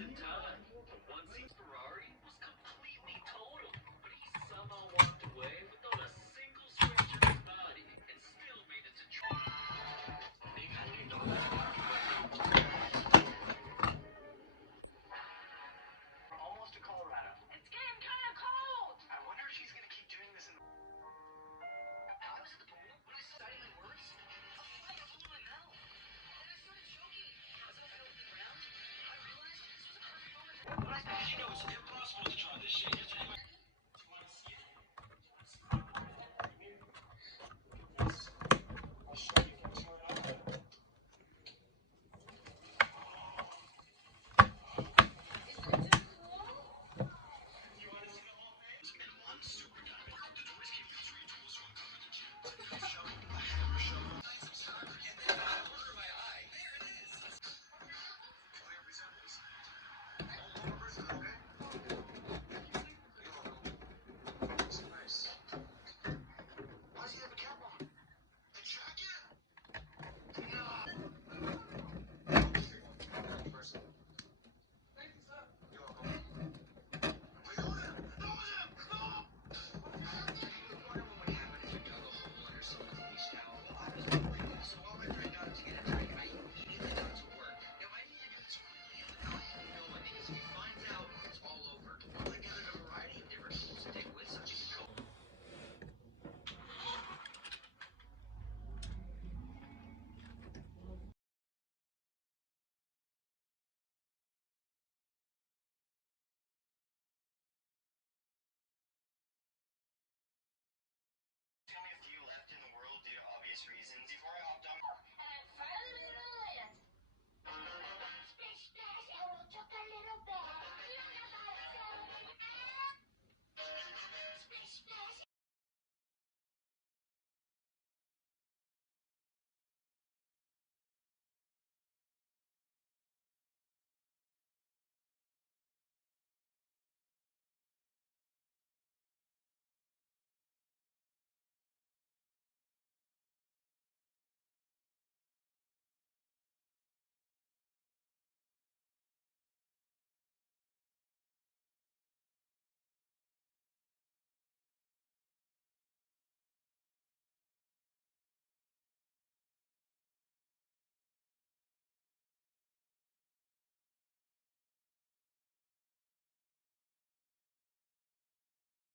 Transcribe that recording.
Almost to Colorado. It's getting kind of cold. I wonder if she's gonna keep doing this in the. I was at the pool when I saw my words. A fly flew in my mouth. And I started choking. As I fell to the ground, I realized this was a perfect moment. But I know it's impossible to draw this shit.